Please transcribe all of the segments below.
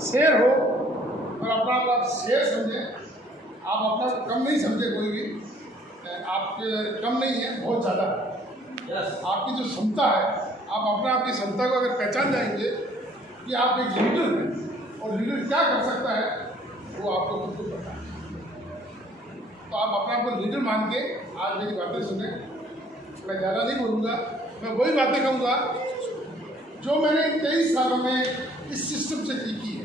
शेर हो और अपना आप शेर समझें, आप अपना कम नहीं समझे कोई भी, आप कम नहीं है, बहुत ज़्यादा है। आपकी जो क्षमता है, आप अपने आप की क्षमता को अगर पहचान जाएंगे कि आप एक लीडर हैं और लीडर क्या कर सकता है वो आपको खुद को पता है। तो आप अपने आप को लीडर मान के आज मेरी बातें सुने। मैं ज़्यादा नहीं बोलूँगा, मैं वही बातें कहूँगा जो मैंने 23 सालों में इस सिस्टम से सीखी है।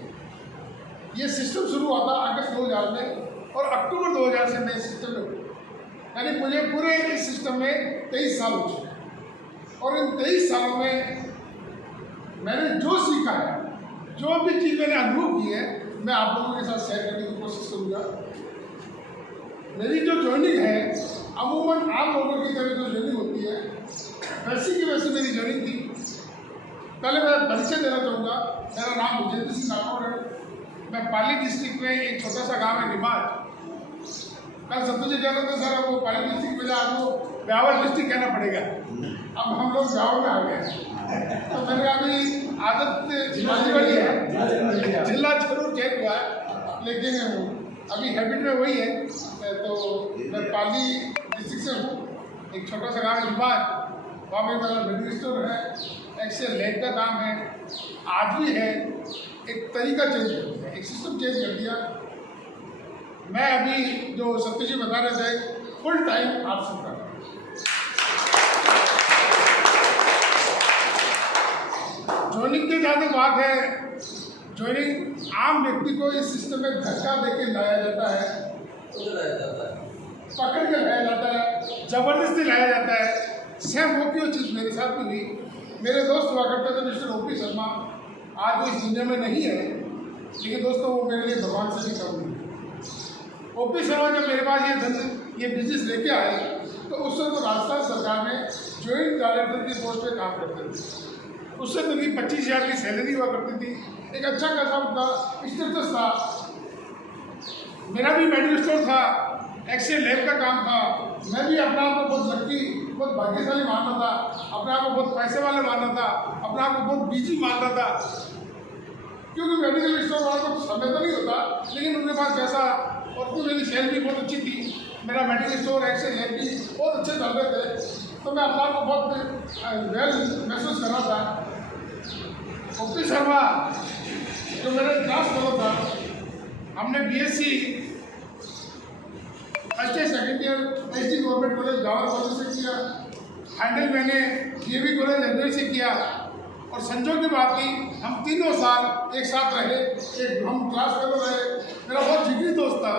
ये सिस्टम शुरू हुआ था अगस्त 2000 में और अक्टूबर 2000 से मैं इस सिस्टम में हूँ, यानी मुझे पूरे इस सिस्टम में 23 साल हो चुके हैं। और इन 23 सालों में मैंने जो सीखा है, जो भी चीज़ मैंने अनुभव की है, मैं आप लोगों के साथ शेयर करने की कोशिश करूँगा। मेरी जो जर्निंग है अमूमन आम लोगों की तरह जो जर्निंग होती है वैसी की वैसी मेरी जर्निंग थी। पहले मैं परिचय देना चाहूँगा। मेरा नाम विजेंद्र सिंह राठौर है। मैं पाली डिस्ट्रिक्ट में एक छोटा सा गांव है निमाज। कल सत्तू जी कह रहे थे सर वो पाली डिस्ट्रिक्ट में आपको ब्यावर डिस्ट्रिक्ट कहना पड़ेगा। अब हम लोग गाँव में आ गए तो मैंने अभी आदत जिलाजी वाली है, जिला जरूर चेंज हुआ है लेकिन अभी हैबिट में वही है। तो मैं पाली डिस्ट्रिक्ट से हूँ, एक छोटा सा गाँव निमाज, वहाँ पे मेरा मेडिकल स्टोर है, एक्सेल लैब का काम है, आज भी है। एक तरीका चेंज कर दिया, एक सिस्टम चेंज कर दिया। मैं अभी जो सत्य जी बता रहे थे फुल टाइम आप सुन रहा हूँ। ज्वाइनिंग की जहाँ तक बात है, ज्वाइनिंग आम व्यक्ति को इस सिस्टम में धक्का देके लाया जाता है, पकड़ के लाया जाता है, जबरदस्ती लाया जाता है। सेम वो की चीज़ मेरे साथ भी हुई। मेरे दोस्त हुआ करते थे मिस्टर ओपी शर्मा, आज वो इस दुनिया में नहीं है, लेकिन दोस्तों वो मेरे लिए भगवान से भी कम नहीं। ओपी शर्मा जब मेरे पास ये बिजनेस लेके आए तो उस समय तो राजस्थान सरकार में जॉइंट डायरेक्टर की पोस्ट पे काम करते थे। उससे तो उनकी 25,000 की सैलरी हुआ करती थी, एक अच्छा खासा उनका स्टेटस था। मेरा भी मेडिकल स्टोर था, एक्सेल लैब का काम था। मैं भी अपने आप को बहुत लकी, बहुत भाग्यशाली मानता था, अपने आप को बहुत पैसे वाले मानता था, अपने आप को बहुत बिजी मानता था। क्योंकि मेडिकल स्टोर वालों को समय तो नहीं होता, लेकिन उनके पास पैसा और तो मेरी सेल भी बहुत अच्छी थी। मेरा मेडिकल स्टोर एक्सेल लैब भी बहुत अच्छे चल रहे थे, तो मैं अपने आप को बहुत वेल महसूस कर रहा था। ओपी शर्मा जो मेरे क्लास फेलो था, हमने BSc first year second year SD government college गाँव कॉलेज से किया। फाइनल मैंने डीएवी कॉलेज एनडीए से किया। और संजोग की बात की हम तीनों साल एक साथ रहे, एक हम क्लास फेलो रहे। मेरा बहुत जिगरी दोस्त था।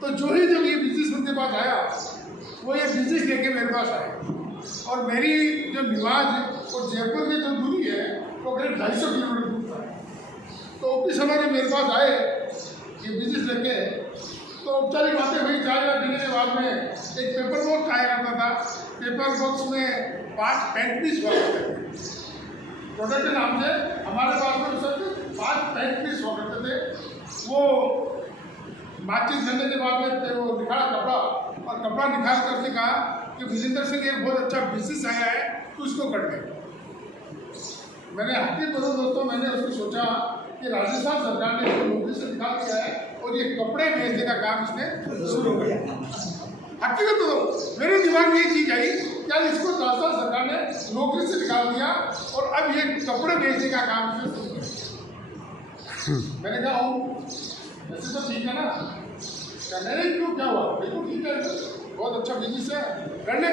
तो जो ही जब ये बिजनेस उनके पास आया, वो ये बिजनेस लेके मेरे पास आए। और मेरी जो निवास और जयपुर की जो दूरी है वो करीब 250 किलोमीटर दूर था। तो ओपी शर्मा जब मेरे पास आए ये बिजनेस लेके, तो औपचारिक बातें हुई। 4 हज़ार देने के बाद में एक पेपर बॉक्स आया करता था। पेपर बॉक्स में 5 पेंट पीस हुआ करते थे। प्रोडक्ट के नाम से हमारे पास में सब 5 पेंट पीस हुआ करते थे। वो बातचीत करने के बाद में वो दिखाया कपड़ा, और कपड़ा निकाल करके कहा कि विजेंद्र सिंह एक बहुत अच्छा बिजनेस आया है, तो इसको कर दे। मैंने हकीकत करो दोस्तों, मैंने उसको सोचा कि राजस्थान सरकार ने इसको नौकरी से निकाल दिया है और ये कपड़े बेचने का काम इसने शुरू किया। हकीकत तो मेरे दिमाग में ये चीज आई क्या इसको राजस्थान सरकार ने नौकरी से निकाल दिया और अब ये कपड़े बेचने का काम इसने शुरू किया। मैंने कहा वैसे तो ठीक है ना, कहने नहीं क्यों क्या हुआ, बिल्कुल ठीक है, बहुत अच्छा बिजनेस है, कर ले।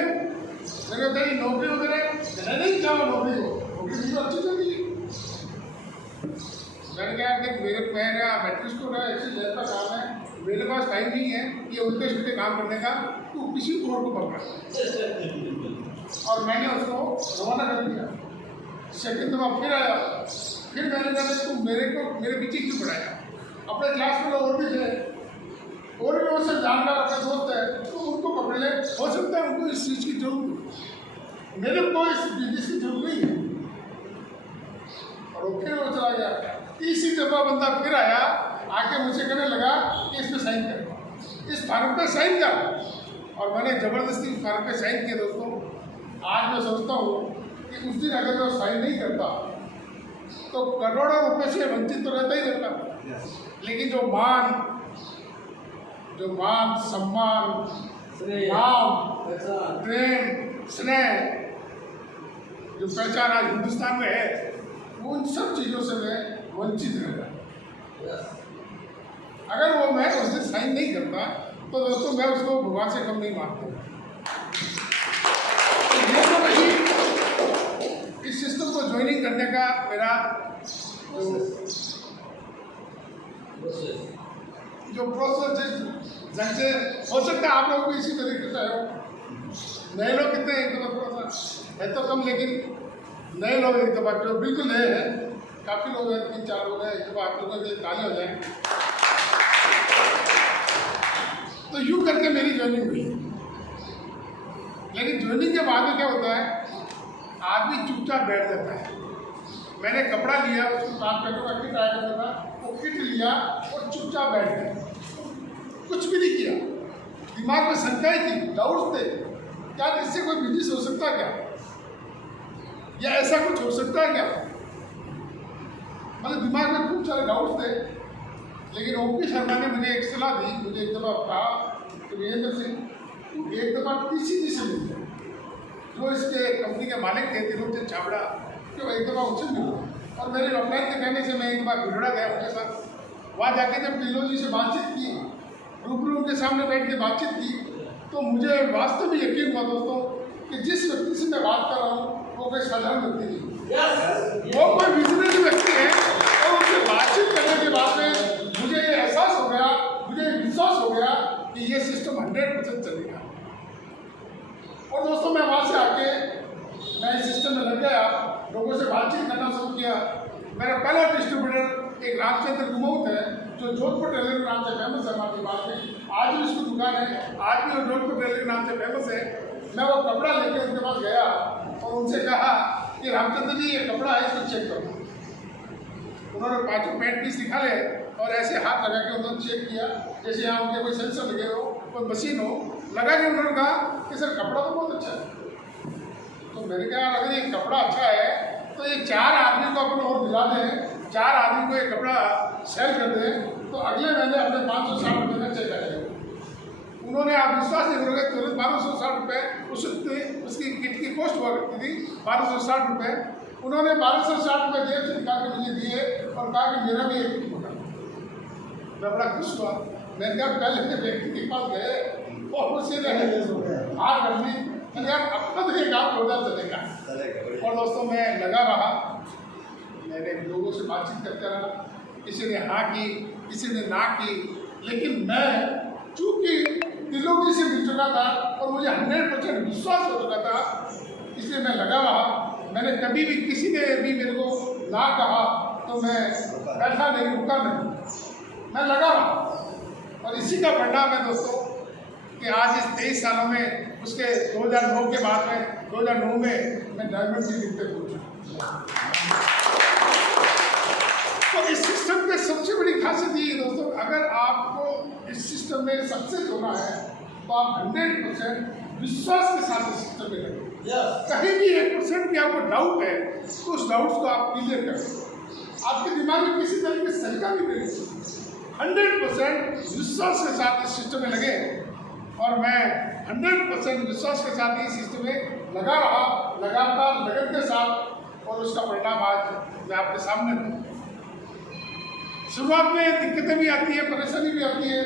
मैंने कहा नौकरी वगैरह कहने नहीं क्या हुआ, नौकरी तो अच्छी चल रही है। मैंने कहा कि मेरा मेट्रिक स्टोर है, एक्सेल लैब का काम है, मेरे पास टाइम नहीं है ये उल्टे सीधे काम करने का, तो किसी और को पकड़ा। और मैंने उसको रवाना कर दिया। सेकंड दफा फिर आया, फिर मैंने कहा तुम मेरे पीछे क्यों पढ़ाया। अपने क्लास में लोग और भी थे, और भी उससे जानकार अपना दोस्त है, तो उनको पकड़ ले। हो सकता है उनको इस चीज़ की जरूरत, मेरे को इस बिजनेस की जरूरत नहीं है। और फिर वो चला गया। तीसरी दफा बंदा फिर आया, आके मुझे कहने लगा कि इस पे साइन कर, इस फार्म पे साइन कर। और मैंने जबरदस्ती इस फार्म पे साइन किया। दोस्तों आज मैं सोचता हूँ कि उस दिन अगर मैं साइन नहीं करता तो करोड़ों रुपए से वंचित तो रहता ही रहता। लेकिन जो मान सम्मान, नाम, प्रेम, स्नेह, जो पहचान आज हिंदुस्तान में है, उन सब चीज़ों से मैं वंचित रह रहा। अगर वो मैं उससे साइन नहीं करता तो दोस्तों मैं उसको भगवान से कम नहीं मानता। तो ये तो वही इस सिस्टम को ज्वाइनिंग करने का मेरा जो प्रोसेस है, जैसे हो सकता है आप लोग भी इसी तरीके से हो। नए लोग कितने हैं, एक दफा है तो कम, लेकिन नए लोग एक दफा जो बिल्कुल नए हैं, काफ़ी लोग हैं, 3-4 लोग हैं, एक दफा आप लोगों के लिए ताली हो जाए। तो यूँ करके मेरी ज्वाइनिंग हुई। लेकिन ज्वाइनिंग के बाद में क्या होता है, आदमी चुपचाप बैठ जाता है। मैंने कपड़ा लिया, उसको साथ पहनूंगा, किट आया करता था, वो किट लिया और चुपचाप बैठ गया, कुछ भी नहीं किया। दिमाग में शंकाएं थी, डाउट्स थे, क्या इससे कोई बिजनेस हो सकता है क्या, या ऐसा कुछ हो सकता है क्या, मतलब दिमाग में खूब सारे डाउट्स थे। लेकिन ओपी शर्मा ने मुझे एक सलाह दी, मुझे एक दफ़ा कहा कि वीरेंद्र सिंह एक दफ़ा TCG से मिल जाए, जो इसके कंपनी के मालिक थे तिरुपति छाबड़ा, तो एक दफ़ा उनसे मिला। और मेरे अपलाइन के कहने से मैं एक बार भिड़ोड़ा गया उनके साथ। वहाँ जाके जब टिल्लो जी से बातचीत की, रूबरू उनके सामने बैठ के बातचीत की, तो मुझे वास्तव में यकीन हुआ दोस्तों कि जिस व्यक्ति से मैं बात कर रहा हूँ वो कोई साधारण व्यक्ति नहीं, वो कोई विजनरी व्यक्ति है। और उनसे बातचीत करने के बाद में मुझे ये एहसास हो गया, मुझे विश्वास हो गया कि ये सिस्टम 100% चलेगा। और दोस्तों मैं वहाँ से आके मैं इस सिस्टम में लग गया, लोगों से बातचीत करना शुरू किया। मेरा पहला डिस्ट्रीब्यूटर एक रामचंद्र गुमौत है, जो जोधपुर टेलर के नाम से फेमस है हमारी बात में। आज भी उसकी दुकान है, आज भी वो जोधपुर टेलर के नाम से फेमस है। मैं वो कपड़ा लेके उनके पास गया और उनसे कहा कि रामचंद्र जी ये कपड़ा है, इसको चेक करो। उन्होंने 5 पैंट पीस निकाले और ऐसे हाथ लगा के उन्होंने चेक किया, जैसे यहाँ उनके कोई सेंसर लगे हो, कोई मशीन हो, लगा के उन्होंने कहा कि सर कपड़ा तो बहुत अच्छा है। तो मैंने कहा अगर ये कपड़ा अच्छा है तो ये 4 आदमी को अपन और दिला दें, 4 आदमी को ये कपड़ा सेल कर दें, तो अगले महीने अपने 560 रुपये का चेक आएगा। उन्होंने, आप विश्वास नहीं करोगे, तुरंत 1260 रुपये उसकी किट की कॉस्ट हुआ करती थी, 1260 रुपये। उन्होंने 1260 रुपये जेब से निकाल के मुझे दिए और कहा कि मेरा भी एक किट होगा। मैं बड़ा खुश हुआ। मैंने कहा पहले व्यक्ति के पास गए और उसे हार कर दी, यार अपना तो ये काम होता चलेगा। और दोस्तों मैं लगा रहा, मैंने लोगों से बातचीत करते रहा, किसी ने हाँ की, किसी ने ना की, लेकिन मैं चूंकि दिलों से मिल चुका था और मुझे 100% विश्वास हो चुका था, इसलिए मैं लगा रहा। मैंने कभी भी किसी ने भी मेरे को ना कहा तो मैं बैठा नहीं, रुका नहीं, मैं लगा रहा। और इसी का परिणाम है दोस्तों कि आज इस 23 सालों में, उसके 2009 के बाद में 2009 में मैं डायमंड की गिनते पहुंचा। तो इस सिस्टम में सबसे बड़ी खासियत ये दोस्तों, अगर आपको इस सिस्टम में सक्सेस होना है तो आप 100% विश्वास के साथ इस सिस्टम में लगे। कहीं भी 1% भी आपको डाउट है तो उस डाउट्स को आप क्लियर करें। आपके दिमाग में किसी तरह की शंका भी नहीं, 100% विश्वास के साथ इस सिस्टम में लगे। और मैं 100% विश्वास के साथ ही सिस्टम में लगा रहा, लगातार लगन के साथ, और उसका परिणाम आज मैं आपके सामने हूँ। शुरुआत में दिक्कतें भी आती है, परेशानी भी आती है,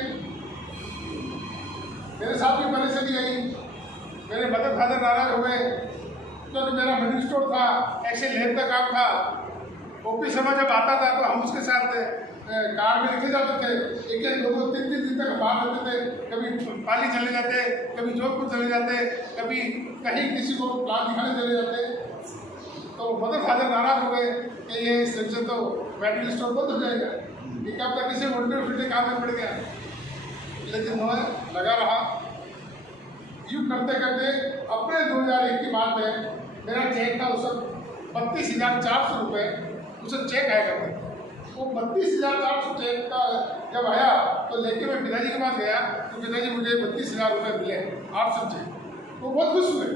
मेरे साथ भी परेशानी आई। मेरे मदर फादर नाराज हो गए क्योंकि मेरा मनी स्टोर था, ऐसे लेन का काम था। ओपी शर्मा जब आता था तो हम उसके साथ कार में लिखे जाते थे, एक 2-3 दिन तक बाहर रहते थे। कभी पाली चले जाते, कभी जोधपुर चले जाते, कभी कहीं किसी को प्लान दिखाने चले जाते। तो मदर फादर नाराज हो गए कि ये इससे तो मेडिकल स्टोर बंद हो जाएगा, एक हफ्ता किसी उल्टे फिल्टे काम में पड़ गया। लेकिन मैं लगा रहा, यूँ करते करते अप्रैल 2001 की बात है, मेरा चेक था उस वक्त 32,400 रुपये उसे चेक आया करता था। वो 32,400 चेक का जब आया तो लेके मैं पिताजी के पास गया, तो पिताजी मुझे 32,000 रुपये मिले 800 चेक। तो बहुत खुश हुए,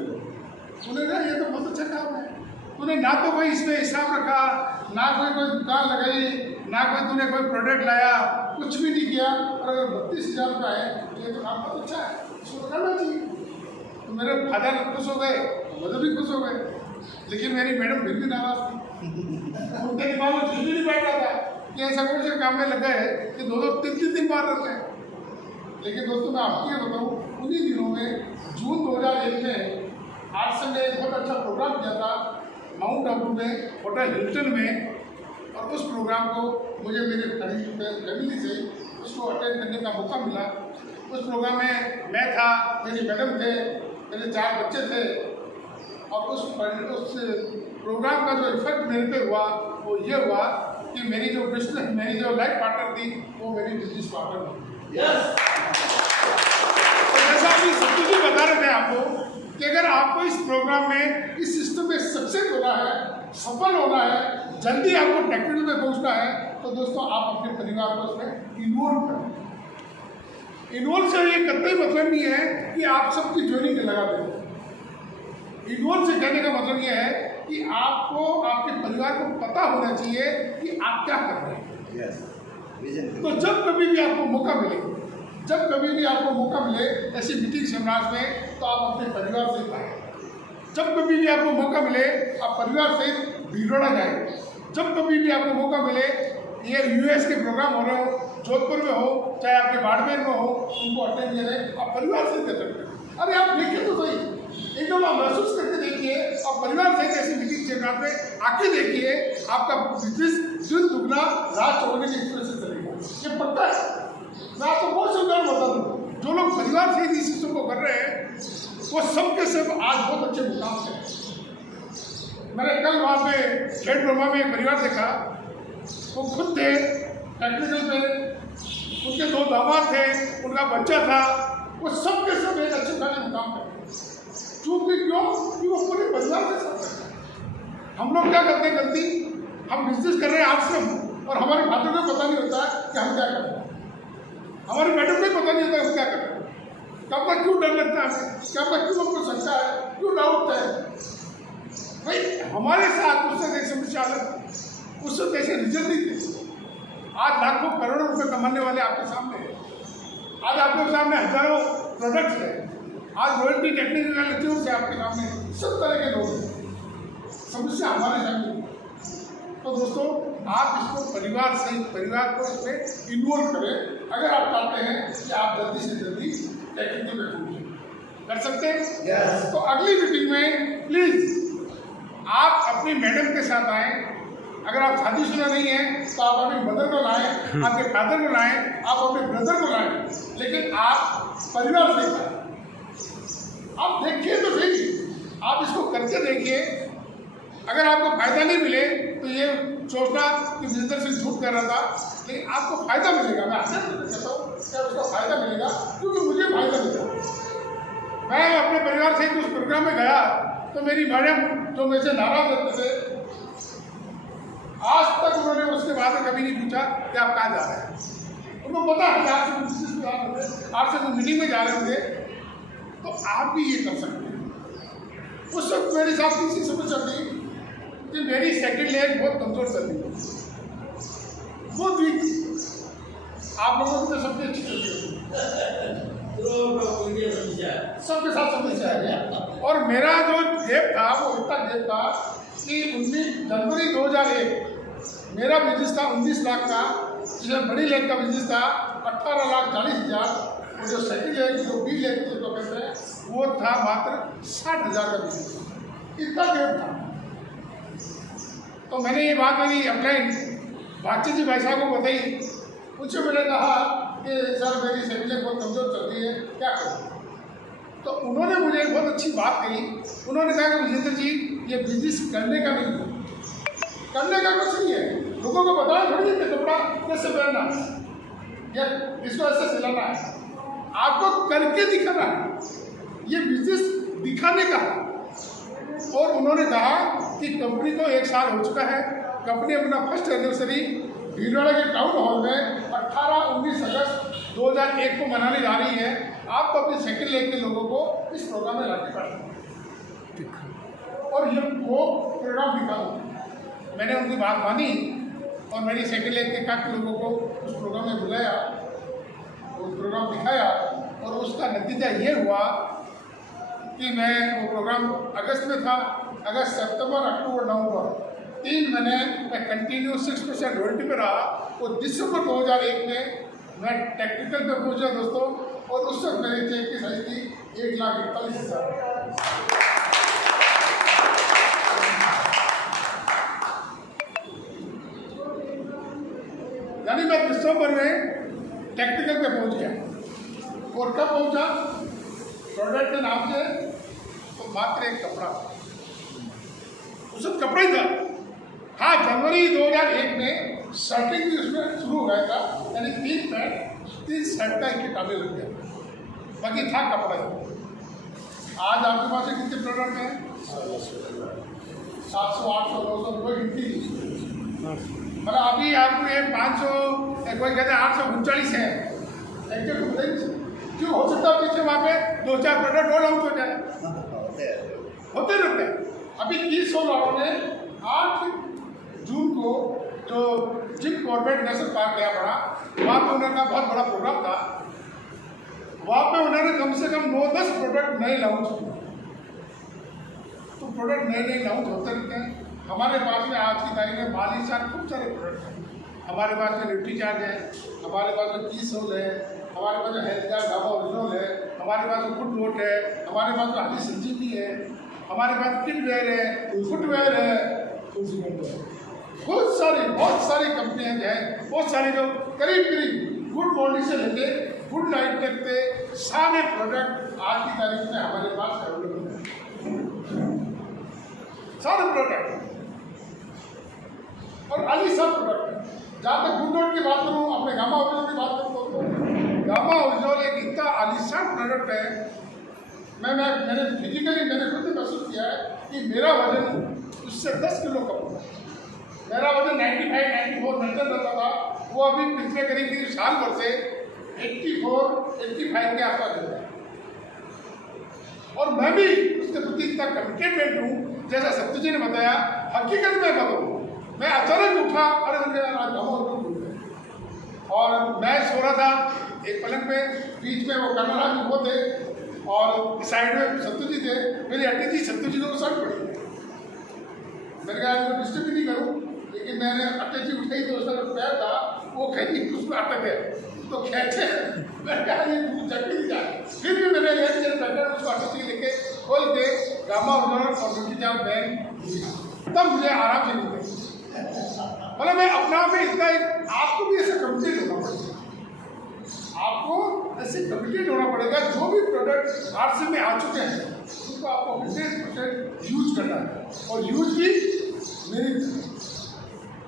उन्होंने कहा ये तो बहुत अच्छा काम है, तूने ना तो कोई इसमें हिसाब रखा, ना कोई दुकान लगाई, ना कोई तूने कोई प्रोडक्ट लाया, कुछ भी नहीं किया, और अगर 32,000 रुपये आए ये तो काम बहुत अच्छा है, इसको तो करना चाहिए। तो मेरे फादर खुश हो गए, मुझे भी खुश हो गए, लेकिन मेरी मैडम फिर भी नाराज थी। उनके दिमाग में फिर भी नहीं बैठ रहा था कि ऐसा कौन से काम में लगा है कि 2-3 दिन मार रहे हैं। लेकिन दोस्तों मैं आपको ये बताऊँ, उन्हीं दिनों में जून 2001 में आज से मैं एक बहुत अच्छा प्रोग्राम किया था माउंट आबू में, होटल हिल्टन में, और उस प्रोग्राम को मुझे मेरे फैमिली से उसको अटेंड करने का मौका मिला। उस प्रोग्राम में मैं था, मेरी मैडम थे, मेरे 4 बच्चे थे, और उस प्रोग्राम का जो इफेक्ट मेरे पे हुआ वो ये हुआ कि मेरी जो लाइफ पार्टनर थी वो मेरी बिजनेस पार्टनर थी। तो जैसा अभी सत्तू जी बता रहे थे आपको कि अगर आपको इस प्रोग्राम में, इस सिस्टम में सक्सेस होना है, सफल होना है, जल्दी आपको टेक्निकल में पहुंचना है, तो दोस्तों आप अपने परिवार को उसमें इन्वॉल्व करें। इन्वॉल्व से ये कतई मतलब नहीं है कि आप सबकी ज्वाइनिंग लगा दें। इन्वॉल्व से कहने का मतलब ये है कि आपको आपके परिवार को पता होना चाहिए कि आप क्या कर रहे हैं। तो जब कभी भी आपको मौका मिले, ऐसी मीटिंग सेमिनार्स में, तो आप अपने परिवार से आए। जब कभी भी आपको मौका मिले आप परिवार से भीलवाड़ा जाए। जब कभी भी आपको मौका मिले, ये यूएस के प्रोग्राम हो रहे हो, जोधपुर में हो, चाहे आपके बाड़मेर में हो, उनको अटेंड करें, आप परिवार से दे सकते हैं। अरे आप देखिए तो सही, एकदम आप महसूस करके देखिए, और परिवार से ऐसी मीटिंग सेमिनार में आके देखिए, आपका बिजनेस दिन दुगना रात चौगुने की एक्सप्रेस से चलेगा, ये पक्का है। मैं आपको बहुत सुंदर बता दूँ, जो लोग परिवार से इस सिस्टम को कर रहे हैं वो सब के सब आज बहुत अच्छे मुकाम से हैं। मैंने कल वहाँ पे खेड़ ब्रह्मा में एक परिवार देखा, वो खुद थे टेक्निकल पे, उनके 2 दामाद थे, उनका बच्चा था, वो सब के सब एक अच्छे खाने मुकाम पे। क्योंकि वो पूरे परिवार के साथ करते हैं। हम लोग क्या करते हैं गलती, हम बिजनेस कर रहे हैं आश्रम, और हमारे फादर को पता नहीं होता कि हम क्या कर रहे हैं, हमारी मैडम को पता नहीं होता हम क्या कर रहे हैं। कब तक क्यों डर लगता है, कब तक क्यों हमको शंका है, क्यों डाउट है भाई। हमारे साथ उससे देश समस्या अलग, उससे कैसे रिजल्ट नहीं थे। आज लाखों करोड़ों रुपए कमाने वाले आपके सामने हैं, आज आपके सामने हजारों प्रोडक्ट्स हैं, आज रॉयल्टी टेक्निकल इंस्टीट्यूट से आपके सामने सब तरह के लोग हैं, समस्या हमारे सामने। तो दोस्तों आप इसको परिवार को इसमें इन्वॉल्व करें, अगर आप चाहते हैं कि आप जल्दी से जल्दी टेक्निकल में पहुंचे। कर सकते हैं। yes. तो अगली मीटिंग में प्लीज आप अपनी मैडम के साथ आए। अगर आप शादीशुदा नहीं हैं तो आप अपनी मदर को लाएं, आपके फादर को लाएं, आप अपने ब्रदर को लाएं, लेकिन आप परिवार से लाएं। आप देखिए तो सही, आप इसको करके देखिए। अगर आपको फायदा नहीं मिले तो ये सोचना कि बिजनेस से झूठ कर रहा था, लेकिन आपको फायदा मिलेगा। मैं कहता हूँ क्या उसका फायदा मिलेगा, क्योंकि मुझे फायदा मिला। मैं अपने परिवार से उस प्रोग्राम में गया तो मेरी मैडम जो मेरे से नाराज रहते थे, आज तक उन्होंने उसके बाद कभी नहीं पूछा कि आप कहाँ जा रहे हैं। उनको पता है आज से मीटिंग में जा रहे होंगे, तो आप भी ये कर सकते हैं। उस वक्त मेरे साथ तीसरी समस्या थी कि मेरी सेकंड लेग बहुत कमजोर चल रही है, बहुत वीक थी। आप लोगों की तो सबसे अच्छी चलती है, सबके साथ समस्या है। और मेरा जो गेप था वो इतना गेप था कि 19 जनवरी 2001 मेरा बिजनेस था 19 लाख का, जिसमें बड़ी लेग का बिजनेस था 18,40,000, और जो सेकंड लेग जो बी लेग जिसको कहते हैं वो था मात्र 60,000 का बिजनेस। इतना गेप था। तो मैंने ये बात मेरी अपलाइन भागची जी भाई साहब को बताई। उनसे मैंने कहा कि सर मेरी सेकंड लेग बहुत कमजोर चल रही है, क्या करूँ। तो उन्होंने मुझे एक बहुत अच्छी बात कही। उन्होंने कहा कि विजेंद्र जी ये बिजनेस करने का नहीं है, करने का कुछ नहीं है, लोगों को बताना थोड़ी है कि कपड़ा कैसे पहनना है या इसको ऐसे सिलाना है, आपको करके दिखाना है। ये बिजनेस दिखाने का है। और उन्होंने कहा कि कंपनी को 1 साल हो चुका है। कंपनी अपना फर्स्ट एनिवर्सरी भीलवाड़ा के टाउन हॉल में 18-19 अगस्त 2001 को मनाने जा रही है। आप तो अपने सेकंड लेग के लोगों को इस प्रोग्राम में लाके कर सकते हैं और ये वो प्रोग्राम दिखा दो। मैंने उनकी बात मानी और मेरी सेकेंड लाइन के काफ़ी लोगों को उस प्रोग्राम में बुलाया, उस प्रोग्राम दिखाया और उसका नतीजा ये हुआ कि मैं वो प्रोग्राम अगस्त में था, अगस्त, सितंबर, अक्टूबर, नवंबर 3 महीने मैं कंटिन्यू 6% रॉयल्टी पे रहा। और दिसंबर 2001 में मैं टेक्निकल पे पहुंचा दोस्तों, और उस वक्त मेरी चेक की साइज थी 1,41,000। यानी मैं दिसंबर में टेक्निकल पे पहुंच गया। और कब पहुंचा? प्रोडक्ट के नाम से तो मात्र एक कपड़ा, उस वक्त कपड़ा ही था। हाँ, जनवरी 2001 में शर्टिंग भी उसमें शुरू हो गया था, यानी 3 पैंट 3 शर्ट का एक किताबें लग गया, बाकी था कपड़ा ही। आज आपके पास कितने प्रोडक्ट हैं? 700, 800, 900 रुपये गिनती। मतलब अभी आपको ये 500, कोई कहते हैं 839 है, एग्जैक्ट बताइए क्यों? हो सकता है पीछे वहाँ पे 2-4 प्रोडक्ट और लॉन्च हो जाए, होते रहते हैं। अभी 300 लोगों ने 8 जून को जो जिम कॉर्बेट नेशनल पार्क गया पड़ा, वहाँ पे उन्होंने बहुत बड़ा प्रोग्राम था। वहाँ पे उन्होंने कम से कम 9-10 प्रोडक्ट नए लॉन्च किए। तो प्रोडक्ट नए लॉन्च होते रहते हैं। हमारे पास में आज की तारीख में 42 साल खूब सारे प्रोडक्ट हैं। हमारे पास में न्यूट्री चार्ज है, हमारे पास में कीसोल है, हमारे पास में हेल्थ चार्ज ढाबा ओरिजिनल है, हमारे पास में फुट वोट है, हमारे पास में हाथी संजीवनी है, हमारे पास किट वेयर है, फुटवेयर है, बहुत सारी कंपनियां हैं, बहुत सारी जो करीब गुड मॉर्निंग से लेके गुड नाइट तक के सारे प्रोडक्ट आज की तारीख में हमारे पास अवेलेबल है। सारे प्रोडक्ट और आलीशान प्रोडक्ट है। जहाँ तक गुड नोट की बात करूँ, अपने गामा ओरिजिनल की बात करूँ तो गामा ओरिजिनल एक इतना आलीशान प्रोडक्ट है। मैंने फिजिकली मैंने खुद महसूस किया है कि मेरा वजन उससे 10 किलो कम हुआ। मेरा वजन 95-94 मेंटेन रहता था, वो अभी पिछले करीब साल भर से 84-85 के आसपास है। और मैं भी उसके प्रति इतना कमिटेडमेंट हूँ, जैसा सत्यजी ने बताया। हकीकत में बताऊँ, मैं अचानक उठा, अरे और मैं सो रहा था एक पलंग पे, बीच में वो कन्नड़ा जी वो थे और साइड में सत्यजी थे। मेरी हड्डी थी, सत्यजी को सट पड़ी। मैंने कहा मैं डिस्टर्ब भी नहीं करूँ, लेकिन मैंने अटैची उठाई तो उसका पैर था वो कहीं उसमें अटक गया, तो खेचे मैंने कहा ये जग नहीं जा। फिर भी मैंने उसको अटैची लेके खोल के गामा ओरिजिनल और ड्यूटी जाम बैंक, तब मुझे आराम से मिलते। मतलब मैं अपना में इसका आपको भी ऐसे कमिटेड होना पड़ेगा, आपको ऐसे कमिटेड होना पड़ेगा। जो भी प्रोडक्ट आरसी में आ चुके हैं उनको आपको 100% यूज करना है, और यूज भी मेरी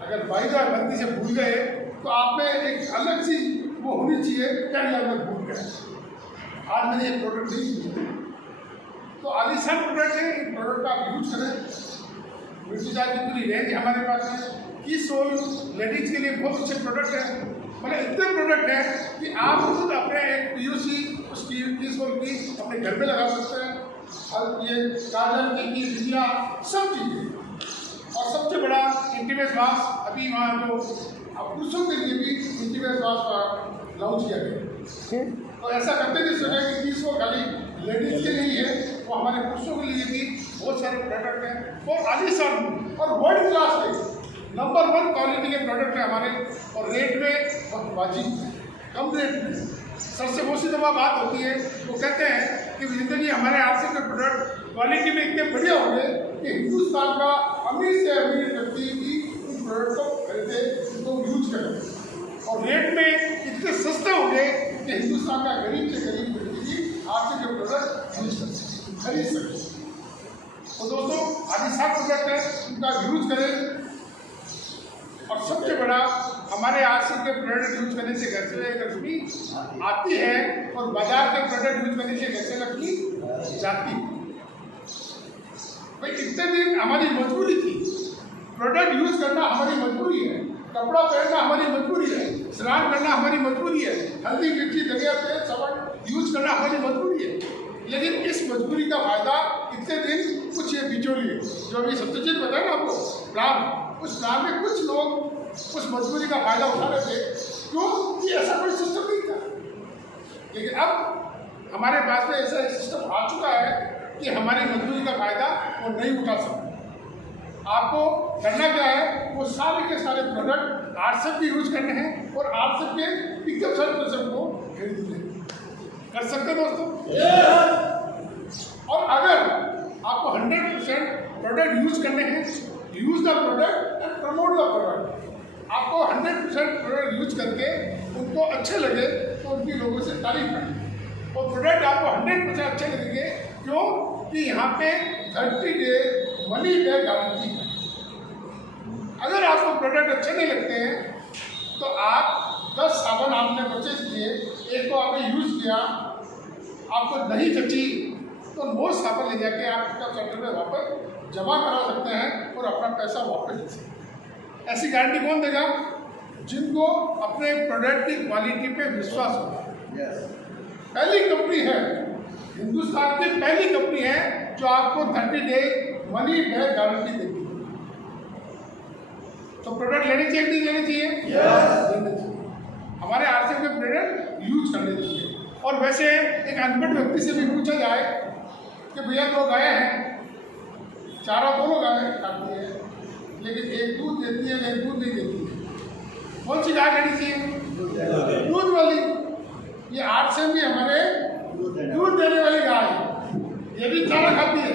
अगर बाई चांस गलती से भूल गए तो आप में एक अलग सी वो होनी चाहिए, क्या मैं भूल गया, आज मैंने ये प्रोडक्ट नहीं यूज। तो आलीशान प्रोडक्ट है, इन प्रोडक्ट का आप यूज करें। न्यूट्री चार्ज की पूरी रेंज हमारे पास है। कीसोल लेडीज के लिए बहुत अच्छे प्रोडक्ट है। मतलब इतने प्रोडक्ट हैं कि आप खुद अपने एक पीयूसी उसकी कीसोल की अपने घर में लगा सकते हैं। और ये काजल, टिक्की, बिंदिया सब चीज़ें, और सबसे बड़ा इंटीमेट मास्क अभी वहाँ जो पुरुषों के लिए भी इंटीमेट मास्क का लॉन्च किया गया। तो ऐसा करते नहीं सोचा कि कीसोल खाली लेडीज के लिए है, वो हमारे पुरुषों के लिए भी बहुत सारे प्रोडक्ट हैं। और आलीशान और वर्ल्ड क्लास के नंबर 1 क्वालिटी के प्रोडक्ट है हमारे, और रेट में बहुत वाजिब, कम रेट में। सबसे बहुत सी दफा बात होती है, वो कहते हैं कि विजेंद्र जी हमारे आरसी के प्रोडक्ट क्वालिटी में इतने बढ़िया होंगे कि हिंदुस्तान का अमीर से अमीर व्यक्ति भी उन प्रोडक्ट को खरीदे, उनको यूज करें, और रेट में इतने सस्ते होंगे कि हिंदुस्तान का गरीब से गरीब व्यक्ति भी आरसी के प्रोडक्ट यूज कर सके, खरीद सके। तो दोस्तों आलीशान प्रोडक्ट है, उनका यूज करें। और सबसे बड़ा हमारे आरसी के प्रोडक्ट यूज करने से घर से लक्ष्मी आती है, और बाजार के प्रोडक्ट यूज करने से घर से लक्ष्मी जाती है। भाई इतने दिन हमारी मजबूरी थी, प्रोडक्ट यूज करना हमारी मजबूरी है, कपड़ा पहनना हमारी मजबूरी है, स्नान करना हमारी मजबूरी है, हल्दी मिर्ची दलिया तेल साबुन यूज करना हमारी मजबूरी है। लेकिन इस मजबूरी का फायदा इतने दिन कुछ ये बिचौलिए जो अभी सत्यजीत बताया ना आपको प्लान, उस प्लान में कुछ लोग उस मजबूरी का फायदा उठा रहे थे, क्यों कि ऐसा कोई सिस्टम नहीं था। लेकिन अब हमारे पास में ऐसा एक सिस्टम आ चुका है कि हमारी मजबूरी का फायदा वो नहीं उठा सकते। आपको करना क्या है, वो सारे के सारे प्रोडक्ट आरसेप भी यूज करने हैं और आरसेप के पिकअप सर्विस को खरीदने कर सकते हैं दोस्तों। और अगर आपको 100% प्रोडक्ट यूज करने हैं, use the product and promote the product. आपको 100% प्रोडक्ट यूज करके उनको अच्छे लगे तो उनकी लोगों से तारीफ करें, और प्रोडक्ट आपको 100% अच्छे लगेंगे, क्यों कि यहाँ पे 30 डे मनी बैक गारंटी है। अगर आपको प्रोडक्ट अच्छे नहीं लगते हैं तो आप 10 साबुन आपने परचेज किए, एक को आपने यूज किया, आपको नहीं जची तो 9 साबुन ले जाके आप पिकअप सेंटर में वापस जमा करा सकते हैं और अपना पैसा वापस ले सकते हैं। ऐसी गारंटी कौन देगा? जिनको अपने प्रोडक्ट की क्वालिटी पे विश्वास होगा। पहली कंपनी है, हिंदुस्तान की पहली कंपनी है जो आपको 30 डे मनी बैक गारंटी देती है। तो प्रोडक्ट लेनी चाहिए नहीं लेनी चाहिए? लेनी चाहिए। हमारे आरसेप के प्रोडक्ट यूज करने चाहिए। और वैसे एक अनपढ़ व्यक्ति से भी पूछा जाए कि भैया 2 गायें हैं, चारा दोनों गायें खाती है, लेकिन एक दूध देती है, एक दूध नहीं देती है, कौन सी गाय लेनी चाहिए? दूध वाली। ये आरसेप भी हमारे दूध देने वाली गाय है। ये भी चारा खाती है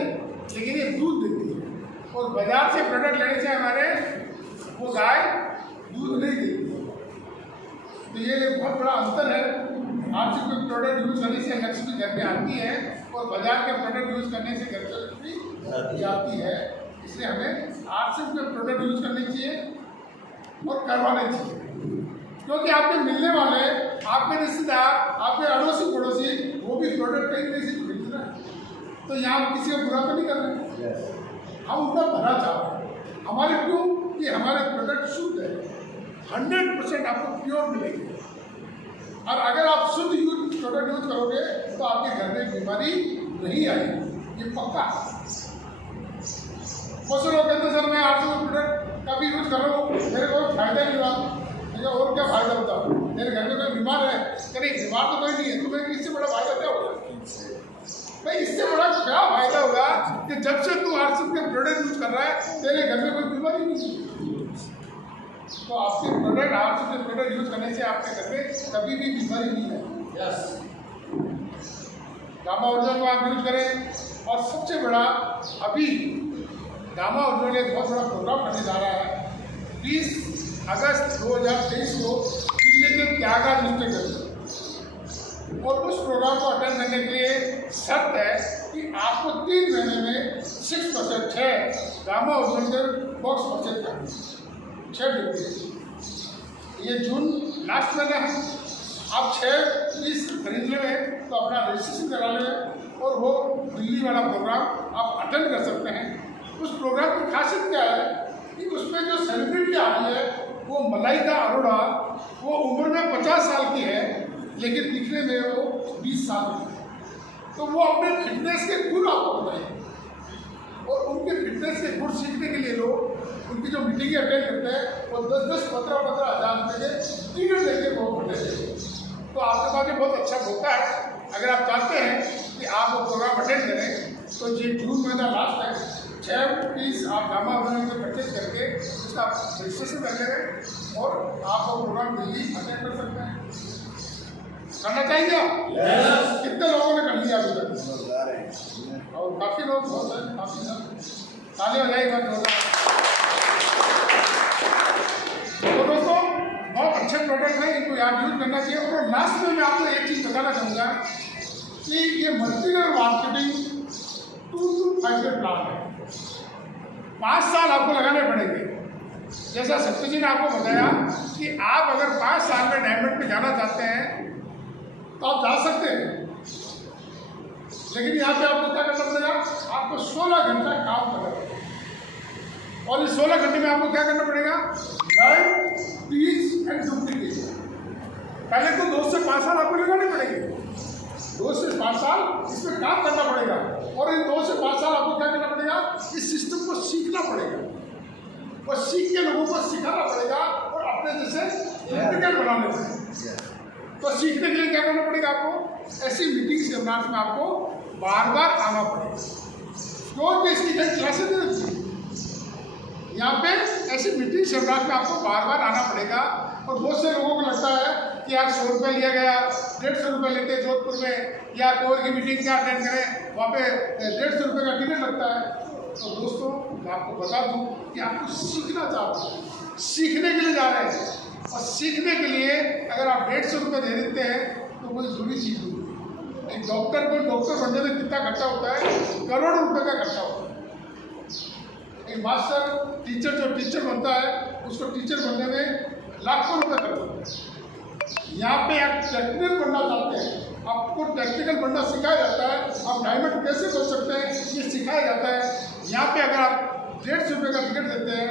लेकिन ये दूध देती है। और बाजार से प्रोडक्ट लेने से हमारे वो गाय दूध नहीं देती है। तो ये एक बहुत बड़ा अंतर है। आरसेप के प्रोडक्ट यूज करने से लक्ष्मी घर में आती है और बाजार के प्रोडक्ट यूज करने से घर से जाती है। इसलिए हमें आरसेप के प्रोडक्ट यूज करने चाहिए और करवाने चाहिए, क्योंकि आपके मिलने वाले, आपके रिश्तेदार, आपके अड़ोसी पड़ोसी वो भी प्रोडक्ट कहीं नहीं से खरीद रहे हैं। तो यहाँ हम किसी को बुरा तो नहीं कर रहे, हम उनका भला चाह रहे हैं। हमारे क्यों कि हमारे प्रोडक्ट शुद्ध है, 100% आपको प्योर मिलेंगे। और अगर आप शुद्ध प्रोडक्ट यूज करोगे तो आपके घर में बीमारी नहीं आएगी, ये पक्का है। बहुत से लोग कहते हैं सर मैं आरसेप प्रोडक्ट काफ़ी यूज कर रहा हूँ, मेरे को फायदा नहीं हुआ। और क्या फायदा होता है? मेरे घर में कोई बीमार है, कहीं बीमार तो कोई नहीं है, तुम्हें इससे बड़ा फायदा क्या होगा? भाई इससे बड़ा क्या फायदा होगा कि जब से तू आरसेप के प्रोडक्ट यूज कर रहा है तेरे घर में कोई बीमारी नहीं है। तो आपके प्रोडक्ट, आरसेप के प्रोडक्ट यूज करने से आपके घर में कभी भी बीमारी नहीं है। गामा ओरिजिनल को आप यूज करें। और सबसे बड़ा अभी गामा ओरिजिनल एक बहुत बड़ा प्रोग्राम करने जा रहा है। 20 अगस्त 2023 को दिल्ली के त्यागराज इंस्टीट्यूट, और उस प्रोग्राम को अटेंड करने के लिए शर्त है कि आपको 3 महीने में 6% 6 गामा ओरिजिनल बॉक्स परचेज करनी, 6 डिब्बे। ये जून लास्ट महीना है, आप 6 पीस खरीदने में तो अपना रजिस्ट्रेशन करा लें और वो दिल्ली वाला प्रोग्राम आप अटेंड कर सकते हैं। उस प्रोग्राम की खासियत क्या है कि उसमें जो सेलिब्रिटी आ रही है वो मलाइका अरोड़ा, वो उम्र में 50 साल की है लेकिन दिखने में वो 20 साल की है। तो वो अपने फिटनेस के गुण आपको बताएंगे, और उनके फिटनेस के गुण सीखने के लिए लोग उनकी जो मीटिंग अटेंड करते हैं वो 10-10, 15-15 हज़ार रुपये के टिकट लेके वो पढ़ते। तो आपके पास ये बहुत अच्छा मौका है। अगर आप चाहते हैं कि आप वो प्रोग्राम अटेंड करें तो ये जून महीना लास्ट है, 6 पीस आप गामा ओरिजिनल से परचेज करके उसका रजिस्ट्रेशन कर लें और आप वो प्रोग्राम दिल्ली अटेंड कर सकते हैं। करना चाहिए आप? कितने लोगों ने कर लिया अभी तक? और काफ़ी लोग, बहुत हैं, काफ़ी सब ताली हो जाएगी बात। तो दोस्तों बहुत अच्छे प्रोडक्ट हैं, इनको आप यूज करना चाहिए। और लास्ट में मैं आपको एक चीज़ बताना चाहूँगा कि ये multilevel marketing 2 to 5 year plan है। 5 साल आपको लगाने पड़ेंगे। जैसा सत्य जी ने आपको बताया कि आप अगर 5 साल में डायमंड पे जाना चाहते हैं तो आप जा सकते हैं, लेकिन यहाँ पे आपको क्या करना पड़ेगा? आपको 16 घंटा काम करना पड़ेगा। और इस 16 घंटे में आपको क्या करना पड़ेगा? Learn, teach and duplicate. पहले तो 2 से 5 साल आपको लगाने पड़ेंगे, 2 से 5 साल इसमें काम करना पड़ेगा। और इन 2 से 5 साल आपको क्या करना पड़ेगा? इस सिस्टम को सीखना पड़ेगा और सीख के लोगों को सिखाना पड़ेगा और अपने जैसे क्रिकेट बनाने से। तो सीखने के लिए क्या करना पड़ेगा आपको? ऐसी मीटिंग सेमिनार में आपको बार बार आना पड़ेगा, क्योंकि इसकी क्लासेस नहीं होती। यहाँ पे ऐसी मीटिंग सेमिनार में आपको बार बार आना पड़ेगा। और बहुत से लोगों को लगता है कि यार 100 रुपये लिया गया, 150 रुपये लेते हैं जोधपुर में, या कोई की मीटिंग क्या अटेंड करें, वहाँ पे 150 रुपये का टिकट लगता है। तो दोस्तों मैं आपको बता दूँ कि आपको सीखना चाहते हैं, सीखने के लिए जा रहे हैं, और सीखने के लिए अगर आप 150 रुपये दे देते हैं तो कोई जरूरी चीज़ नहीं। एक डॉक्टर को डॉक्टर बनने में कितना खर्चा होता है? करोड़ों रुपये का खर्चा होता है। एक मास्टर टीचर जो टीचर बनता है उसको टीचर बनने में लाखों रुपये खर्च होता है। यहाँ पे आप टेक्निकल बनना चाहते हैं, आपको टेक्निकल बनना सिखाया जाता है, आप डायमंड कैसे बन सकते हैं ये सिखाया जाता है। यहाँ पे अगर आप 150 रुपये का टिकट देते हैं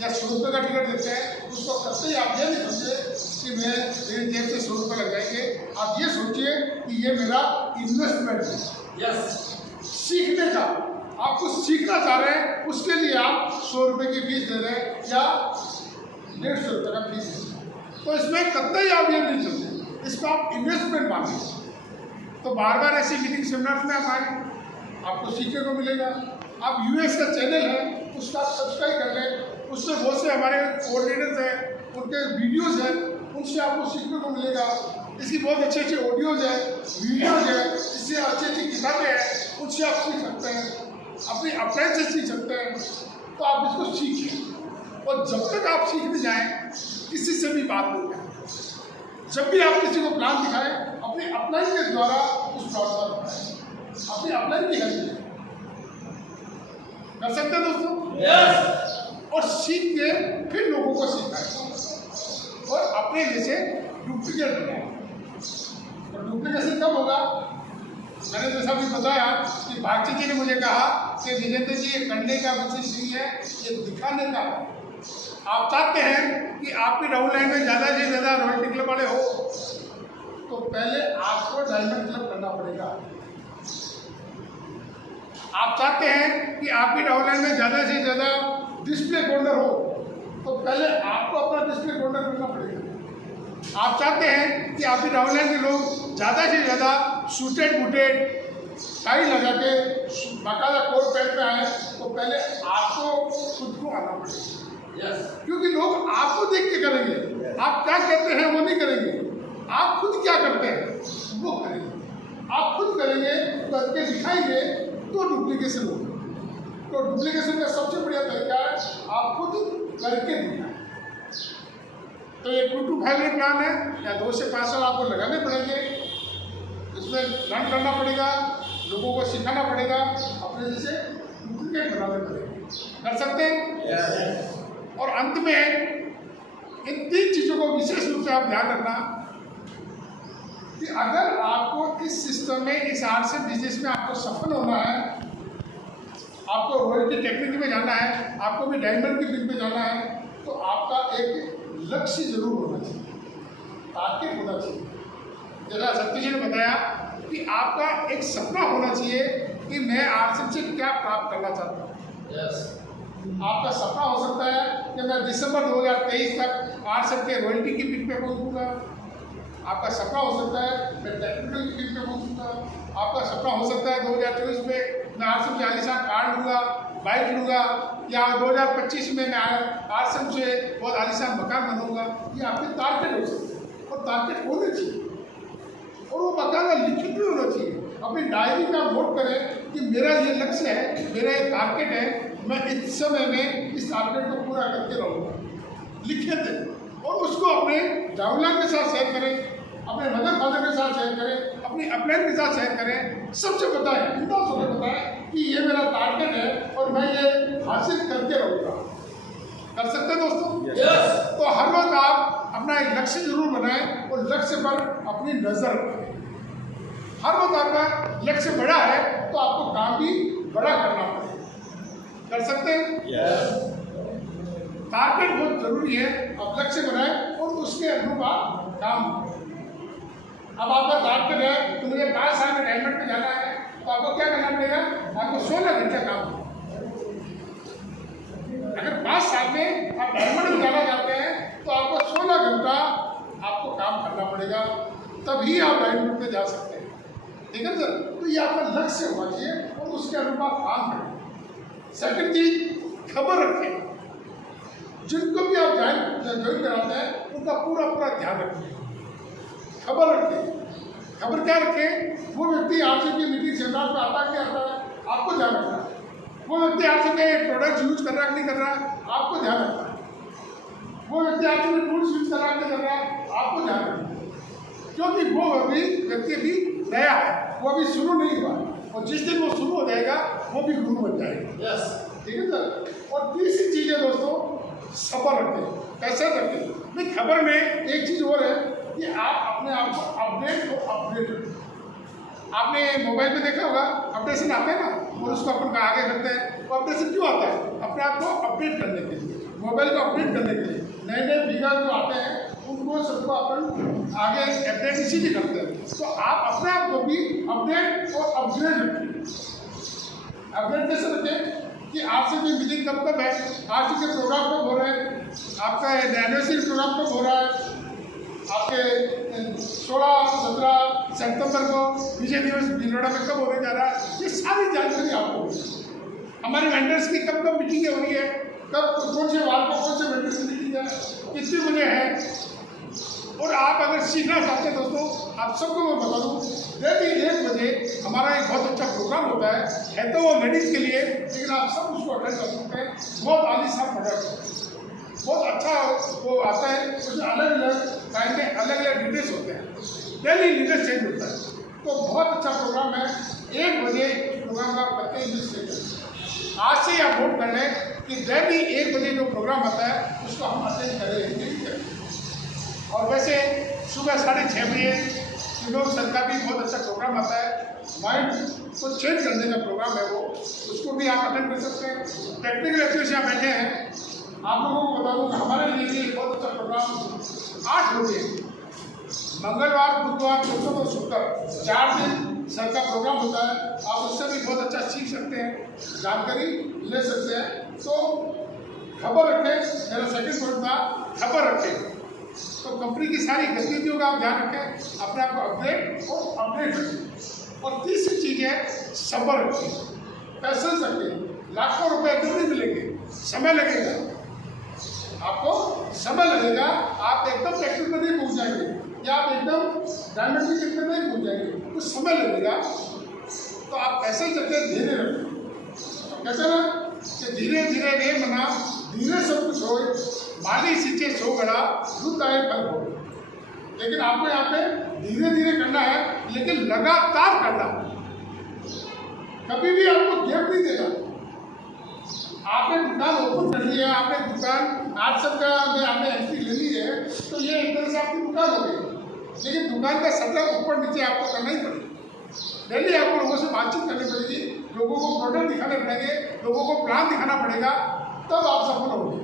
या 100 रुपये का टिकट देते हैं, उसको करते ही आप ये नहीं समझे कि मेरी जेब से 100 रुपये लग जाएंगे। आप ये सोचिए कि ये मेरा इन्वेस्टमेंट है। यस, सीखने का, आपको सीखना चाह रहे हैं, उसके लिए आप 100 रुपये की फीस दे रहे हैं या 150 रुपये का फीस दे रहे हैं। तो इसमें कतई आप ये नहीं समझे, इसको आप इन्वेस्टमेंट मानिए। तो बार बार ऐसी मीटिंग सेमिनार में आप आए, आपको सीखने को मिलेगा। आप यूएस का चैनल है उसका आप सब्सक्राइब कर लें, उसमें बहुत से हमारे कोऑर्डिनेटर्स हैं, उनके वीडियोज़ हैं, उनसे आपको सीखने को मिलेगा। इसकी बहुत अच्छे अच्छे ऑडियोज़ हैं, वीडियोज़ हैं, इससे अच्छी अच्छी किताबें हैं, उनसे आप सीख सकते हैं, अपनी अप्लाइन से सीख सकते हैं। तो आप इसको सीखें, और जब तक आप सीखने जाएँ किसी से भी बात नहीं करें। जब भी आप किसी को प्लान दिखाएं, अपनी अप्लाइन के द्वारा उस प्लान को दिखाएं, अपनी अप्लाइन की हेल्प कर सकते हैं दोस्तों। yes. और सीख के फिर लोगों को सिखाएं और अपने जैसे डुप्लीकेट बनाएं। और डुप्लीकेशन कब होगा? मैंने जैसा भी बताया कि भारती जी ने मुझे कहा कि विजेंद्र जी ये करने का विशेष नहीं है, ये दिखाने का। आप चाहते हैं कि आपकी डाउन लाइन में ज़्यादा से ज़्यादा रॉयल्टी क्लब वाले हो, तो पहले आपको डायमंड क्लब करना पड़ेगा। आप चाहते हैं कि आपकी डाउनलाइन में ज़्यादा से ज़्यादा डिस्प्ले कॉर्नर हो, तो पहले आपको अपना डिस्प्ले कॉर्नर करना पड़ेगा। आप चाहते हैं कि आपकी डाउनलाइन के लोग ज़्यादा से ज़्यादा सूटेड बूटेड टाई लगा के बाकायदा कोट पैंट में आए, तो पहले आपको खुद को आना पड़ेगा। यस, क्योंकि लोग आपको देख के करेंगे, आप क्या करते हैं वो नहीं करेंगे, आप खुद क्या करते हैं वो करेंगे। आप खुद करेंगे, करके दिखाएंगे, तो डुप्लीकेशन होगा। तो डुप्लीकेशन का सबसे बढ़िया तरीका है आप खुद करके दिखाएं। तो ये 2 to 5 ईयर प्लान है, या 2 से 5 साल आपको लगाने पड़ेंगे। इसमें लर्न करना पड़ेगा, लोगों को सिखाना पड़ेगा, अपने जैसे डुप्लीकेट बनाने पड़ेगा। कर सकते हैं? yes. और अंत में इन 3 चीज़ों को विशेष रूप से आप ध्यान रखना कि अगर आपको इस सिस्टम में, इस आर्ट से बिजनेस में आपको सफल होना है, आपको रॉयल्टी टेक्निक में जाना है, आपको भी डायमंड की फील्ड में जाना है, तो आपका एक लक्ष्य जरूर होना चाहिए, टारगेट होना चाहिए। जैसा सत्य जी ने बताया कि आपका एक सपना होना चाहिए कि मैं आरसीएम से क्या प्राप्त करना चाहता हूँ। yes. आपका सपना हो सकता है कि मैं दिसंबर 2023 तक आरसीएम के रॉयल्टी की फील्ड पे पहुँचूँगा। आपका सपना हो सकता है मैं टेक्निकल की फील्ड में पहुँचूँगा। आपका सपना हो सकता है 2024 में मैं आरसीएम से आलीशान कार लूँगा, बाइक लूँगा, या 2025 में मैं आरसीएम से बहुत आलीशान मकान बनूँगा। ये आपके टारगेट हो सकते हैं, और टारगेट होने चाहिए, और वो बकायदा लिखित भी होना चाहिए। अपनी डायरी में आप नोट करें कि मेरा ये लक्ष्य है, मेरा ये टारगेट है, मैं इस समय में इस टारगेट को पूरा करके रहूँगा। लिखे दें और उसको अपने डाउनलाइन के साथ शेयर करें, अपने मदर फादर के साथ शेयर करें, अपनी अपलाइन के साथ शेयर करें, सबसे बताएं, बिंदास होकर बताएं कि ये मेरा टारगेट है और मैं ये हासिल करके रहूँगा। कर सकते हैं दोस्तों? yes. तो हर वक्त आप अपना एक लक्ष्य जरूर बनाएं और लक्ष्य पर अपनी नजर रखें। हर वक्त आपका लक्ष्य बड़ा है तो आपको काम भी बड़ा करना पड़ेगा। कर सकते हैं? yes. टारगेट बहुत जरूरी है, आप लक्ष्य बनाएं और उसके अनुरूप आप काम करें। अब आपका टारगेट है तो मुझे 5 साल में डायमंड पे जाना है, तो आपको क्या करना पड़ेगा? आपको 16 घंटे काम करना। अगर 5 साल में आप डायमंड में जाना चाहते हैं तो आपको घंटा आपको काम करना पड़ेगा, तभी आप लाइन पे जा सकते हैं। ठीक है सर, तो ये आपका लक्ष्य होना चाहिए और उसके अनुसार काम करें। सेकंड चीज, खबर रखें। जिनको भी आप ज्वाइन कराते हैं उनका पूरा ध्यान रखें, खबर रखें। खबर क्या रखें? वो व्यक्ति आपसे की मीटिंग सेमिनार में आता क्या आता है, आपको ध्यान रखना है। वो व्यक्ति आपसे प्रोडक्ट यूज कर रहा है नहीं कर रहा है, आपको ध्यान रखना है। वो व्यक्ति आपसे टूल्स यूज कर रहा है नहीं कर रहा है, आपको ध्यान रखना है। क्योंकि वो व्यक्ति भी नया है, वो अभी शुरू नहीं हुआ, और जिस दिन वो शुरू हो जाएगा वो भी गुरु बन जाएगा। यस, ठीक है सर। और तीसरी चीज़ है दोस्तों, सब्र रखें। कैसे रखें? नहीं, खबर में एक चीज़ और है कि आप अपने आप को अपडेट रखें। आपने मोबाइल में देखा होगा अपडेशन आता है ना, और उसको अपन आगे करते हैं। वो अपडेशन क्यों आता है? अपने आप को अपडेट करने के लिए, मोबाइल को अपडेट करने के लिए। नए फीचर जो आते हैं उनको सबको अपन आगे अपडेट इसीलिए करते हैं। तो आप अपने आप को भी अपडेट और अपग्रेड रखें। अपडेट कैसे रखें कि आपसे कोई मीटिंग कब है, आज के प्रोग्राम कब हो रहे हैं, आपका एनिवर्सरी प्रोग्राम कब हो रहा है, आपके 16-17 सितंबर को विजय दिवस भिलवाड़ा में कब होने जा रहा है, ये सारी जानकारी आपको। हमारे वेंडर्स की कब मीटिंगें हो रही है, कब कौन से वार को कौन से वेंडर्स की मीटिंग है, कितने बजे है। और आप अगर सीखना चाहते हैं दोस्तों, आप सबको मैं बता दूँ, डेली 1 बजे हमारा एक बहुत अच्छा प्रोग्राम होता है तो वो लेडीज़ के लिए, लेकिन आप सब उसको अटेंड कर सकते हैं। बहुत आलीशान प्रोडक्ट, बहुत अच्छा वो आता है। उसमें अलग अलग टाइम में अलग अलग लीडर्स होते हैं, डेली लीडर चेंज होता है। तो बहुत अच्छा प्रोग्राम है। 1 बजे प्रोग्राम का करके इन्वेस्ट आज से आप नोट कर लें कि डेली 1 बजे जो प्रोग्राम आता है उसको हम अटेंड करें। और वैसे सुबह 6:30 बजे विनोद सर का भी बहुत अच्छा प्रोग्राम आता है, माइंड को चेंज करने का प्रोग्राम है वो, उसको भी आप अटेंड कर सकते हैं। टेक्निकल एक्टिविटी यहाँ बैठे हैं, आप लोगों को बता दूँ कि हमारे लिए बहुत अच्छा प्रोग्राम 8 बजे मंगलवार, बुधवार, शुक्र और शुक्र 4 दिन सर का प्रोग्राम होता है। आप उससे भी बहुत अच्छा सीख सकते हैं, जानकारी ले सकते हैं। तो खबर रखें, मेरा सेकंड पॉइंट था खबर रखें। तो कंपनी की सारी गतिविधियों का आप ध्यान रखें, अपने आप को अपडेट और अपडेट रखें। और तीसरी चीज़ है सब्र रखें, पैसेंस रखें। लाखों रुपए एकदम नहीं मिलेंगे, समय लगेगा, आपको समय लगेगा। आप एकदम ट्रैक्टर पर नहीं पहुँच जाएंगे या आप एकदम डायमंड की ट्रैक्टर नहीं पहुँच जाएंगे, कुछ समय लगेगा। तो आप पैसेंस रखें, धीरे रखें। कहते हैं कि धीरे धीरे रे मना, धीरे सब कुछ हो, माली सींचे 100 गड़ा, दूध आए फल हो। लेकिन आपको यहाँ पे धीरे धीरे करना है, लेकिन लगातार करना है। कभी भी आपको गैप नहीं देना। आपने दुकान ओपन कर लिया, आपने दुकान 800 का में आपने एंट्री ले ली है, तो ये एक तरह से आपकी दुकान हो गई। लेकिन दुकान का शटर ऊपर नीचे आपको करना ही पड़ेगा। डेली आपको लोगों से बातचीत करनी पड़ेगी, लोगों को प्रोडक्ट दिखाने पड़ेंगे, लोगों को प्लान दिखाना पड़ेगा, तब आप सफल होंगे।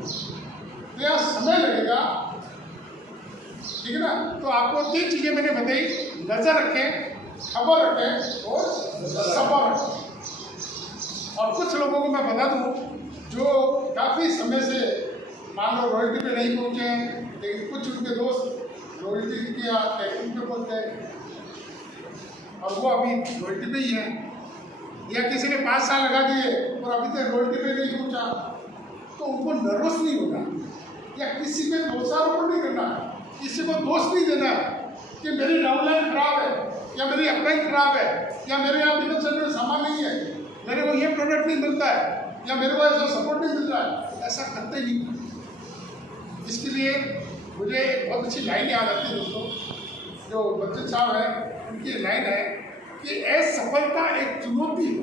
तो यहाँ समय लगेगा, ठीक है ना। तो आपको 3 चीज़ें मैंने बताई, नजर रखें, खबर रखें और सब्र रखें। और कुछ लोगों को मैं बता दूं जो काफ़ी समय से मान लो रॉयल्टी पे नहीं पहुंचे हैं, लेकिन कुछ उनके दोस्त रॉयल्टी की टेक्निक पे पहुंच गए और वो अभी रॉयल्टी पे ही है, या किसी ने 5 साल लगा दिए और अभी तक रॉयल्टी पे नहीं पहुंचा, तो उनको नर्वस नहीं होना, या किसी पे दोषारोपण नहीं करना है, किसी को दोष नहीं देना है कि मेरी डाउनलाइन खराब है, या मेरी अपलाइन खराब है, या मेरे यहाँ बिजनेस सेंटर में सामान नहीं है, मेरे को ये प्रोडक्ट नहीं मिलता है, या मेरे को ऐसा सपोर्ट नहीं मिल रहा है। ऐसा करते नहीं। इसके लिए मुझे एक बहुत अच्छी लाइन याद आती है दोस्तों, जो बच्चन साहब है उनकी लाइन है कि असफलता एक चुनौती है,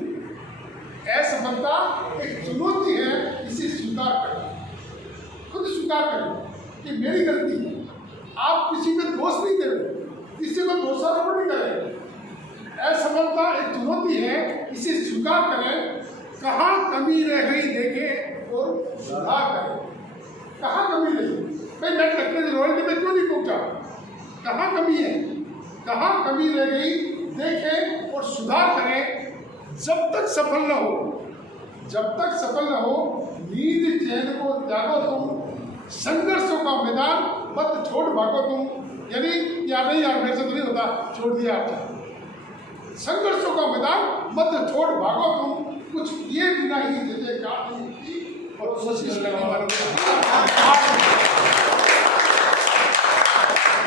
असफलता एक चुनौती है, इसे स्वीकार करें, खुद स्वीकार करें कि मेरी गलती है। आप किसी पे दोष नहीं दे रहे, किसी को दोषारोपण नहीं करें। असफलता एक चुनौती है, इसे स्वीकार करें, कहाँ कमी रह गई देखें और सुधार करें। कहाँ कमी रह गई भाई, मैं टेक्निकल रॉयल्टी में क्यों नहीं पहुँचा, कहाँ कमी है, कहाँ कमी रह गई देखें और सुधार करें। जब तक सफल न हो, जब तक सफल न हो, नींद चैन को त्यागो तुम, संघर्षों का मैदान मत छोड़ भागो तुम, यानी या नहीं यार मेरे से तो नहीं होता, छोड़ दिया आपने। संघर्षों का मैदान मत छोड़ भागो तुम, कुछ ये भी नहीं जैसे का और कोशिश करने वालों